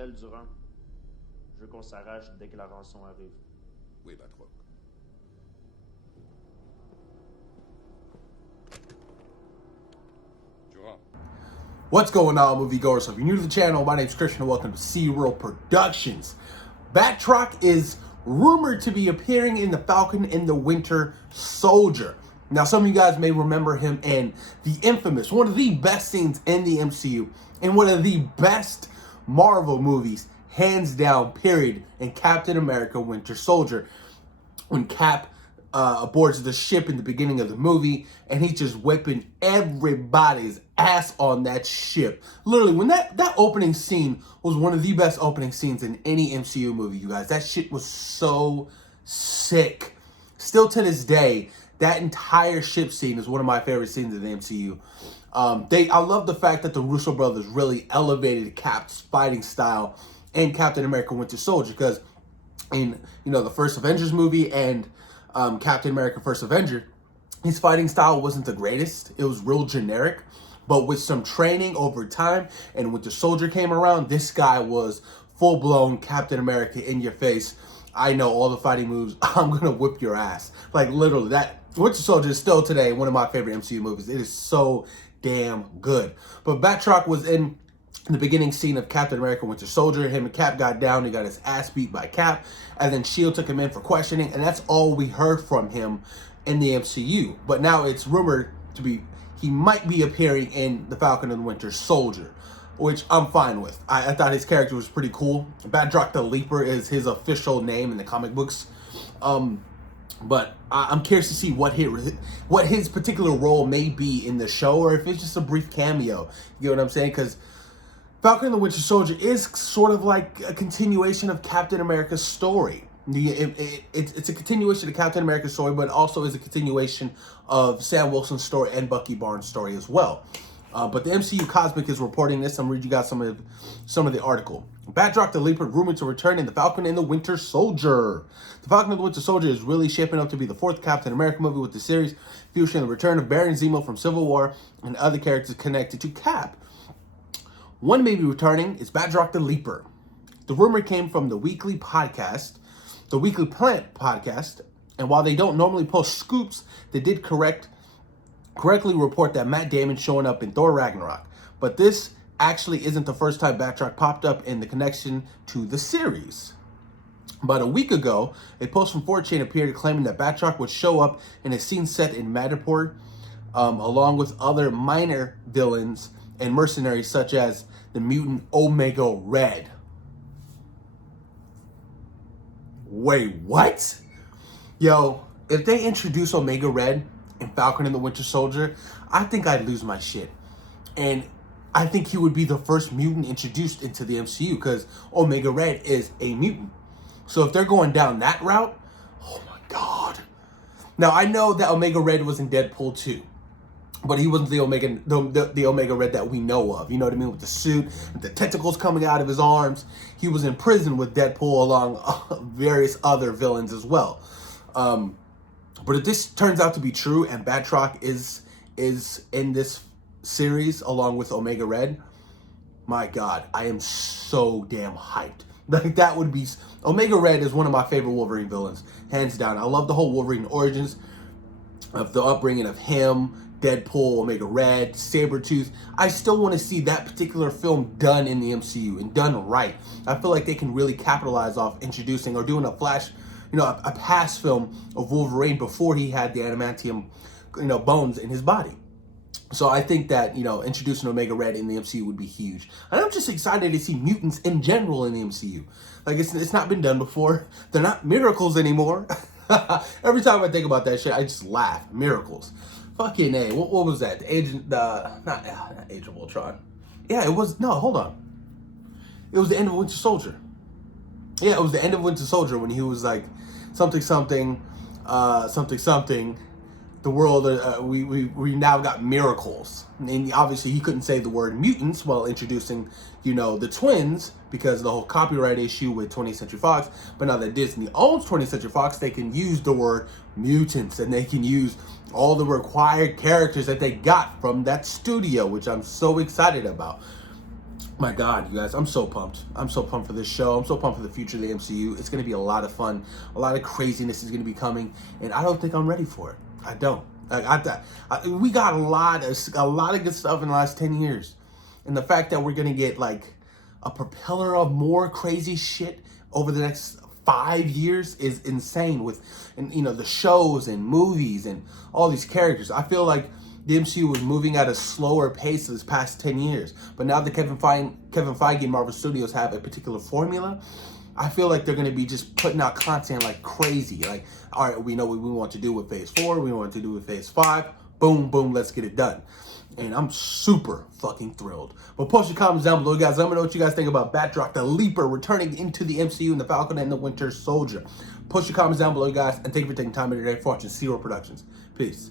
m'appelles, Durand? Je veux qu'on s'arrache dès que la rançon arrive. Oui, Batroc. Durand. What's going on, moviegoers? So if you're new to the channel, my name's Christian and welcome to SeaWorld Productions. Batroc is rumored to be appearing in the Falcon and the Winter Soldier. Now, some of you guys may remember him in the infamous, one of the best scenes in the MCU, and one of the best Marvel movies, hands down, period, in Captain America Winter Soldier. When Cap aboards the ship in the beginning of the movie, and he's just whipping everybody's ass on that ship. Literally, when that opening scene was one of the best opening scenes in any MCU movie, you guys. That shit was so sick. Still to this day, that entire ship scene is one of my favorite scenes in the MCU. I love the fact that the Russo brothers really elevated Cap's fighting style in Captain America Winter Soldier, because in the first Avengers movie and Captain America First Avenger, his fighting style wasn't the greatest. It was real generic, but with some training over time, and when the Soldier came around, this guy was full-blown Captain America in your face. I know all the fighting moves. I'm gonna whip your ass. Like, literally, that Winter Soldier is still today one of my favorite MCU movies. It is so damn good. But Batroc was in the beginning scene of Captain America Winter Soldier. Him and Cap got down. He got his ass beat by Cap. And then S.H.I.E.L.D. took him in for questioning. And that's all we heard from him in the MCU. But now it's rumored to be he might be appearing in the Falcon and the Winter Soldier, which I'm fine with. I thought his character was pretty cool. Batroc the Leaper is his official name in the comic books. But I'm curious to see what his particular role may be in the show, or if it's just a brief cameo. You know what I'm saying? Because Falcon and the Winter Soldier is sort of like a continuation of Captain America's story. It's a continuation of Captain America's story, but also is a continuation of Sam Wilson's story and Bucky Barnes' story as well. But the MCU Cosmic is reporting this. I'm reading you guys some of the article. Batroc the Leaper rumored to return in the Falcon and the Winter Soldier. The Falcon and the Winter Soldier is really shaping up to be the fourth Captain America movie, with the series featuring the return of Baron Zemo from Civil War and other characters connected to Cap. One may be returning is Batroc the Leaper. The rumor came from the Weekly Planet podcast, and while they don't normally post scoops, they did correctly report that Matt Damon showing up in Thor Ragnarok. But this actually isn't the first time Batroc popped up in the connection to the series. About a week ago, a post from 4chan appeared claiming that Batroc would show up in a scene set in Madripoor, along with other minor villains and mercenaries such as the mutant Omega Red. Wait, what? Yo, if they introduce Omega Red in Falcon and the Winter Soldier, I think I'd lose my shit. And I think he would be the first mutant introduced into the MCU, because Omega Red is a mutant. So if they're going down that route, oh my god. Now, I know that Omega Red was in Deadpool 2, but he wasn't the Omega Red that we know of. You know what I mean? With the suit, with the tentacles coming out of his arms. He was in prison with Deadpool along various other villains as well. But if this turns out to be true and Batroc is in this series along with Omega Red, my god, I am so damn hyped. Like, that would be... Omega Red is one of my favorite Wolverine villains, hands down. I love the whole Wolverine origins, of the upbringing of him, Deadpool, Omega Red, Sabretooth. I still want to see that particular film done in the MCU and done right. I feel like they can really capitalize off introducing or doing a flash, a past film of Wolverine before he had the adamantium, bones in his body. So I think that, introducing Omega Red in the MCU would be huge. And I'm just excited to see mutants in general in the MCU. Like, it's not been done before. They're not miracles anymore. Every time I think about that shit, I just laugh. Miracles. Fucking A. What was that? Not Age of Ultron. Yeah, it was, no, hold on. It was the end of Winter Soldier. Yeah, it was the end of Winter Soldier when he was like, something. The world, we now got miracles. And obviously he couldn't say the word mutants while introducing, the twins, because of the whole copyright issue with 20th Century Fox. But now that Disney owns 20th Century Fox, they can use the word mutants, and they can use all the required characters that they got from that studio, which I'm so excited about. My God, you guys, I'm so pumped. I'm so pumped for this show. I'm so pumped for the future of the MCU. It's going to be a lot of fun. A lot of craziness is going to be coming, and I don't think I'm ready for it. I don't. We got a lot of good stuff in the last 10 years. And the fact that we're going to get like a propeller of more crazy shit over the next 5 years is insane with, and you know, the shows and movies and all these characters. I feel like the MCU was moving at a slower pace this past 10 years. But now that Kevin Feige and Marvel Studios have a particular formula, I feel like they're going to be just putting out content like crazy. Like, all right, we know what we want to do with Phase 4. We want to do with Phase 5. Boom, boom, let's get it done. And I'm super fucking thrilled. But post your comments down below, guys. Let me know what you guys think about Batroc, the Leaper, returning into the MCU and the Falcon and the Winter Soldier. Post your comments down below, guys. And thank you for taking time out of your day for watching C-Roll Productions. Peace.